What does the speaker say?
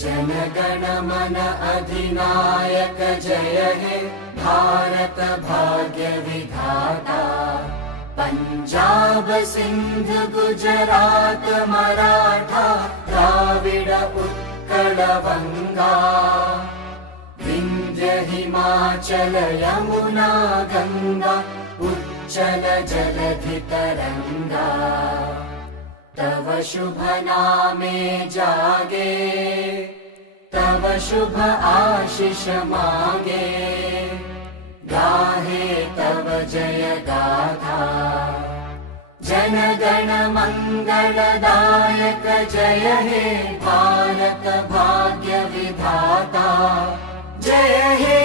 जनगण मन अधिनायक जय हे भारत भाग्य विधाता। पंजाब सिंध गुजरात मराठा द्राविड उत्कल बंगा। विंध्य हिमाचल यमुना गंगा उच्चल जलधि तरंगा। तव शुभ नामे जागे तव शुभ आशीष मागे। गाहे तव जय गाथा जनगण मंगलदायक जय हे भारत भाग्य विधाता। जय हे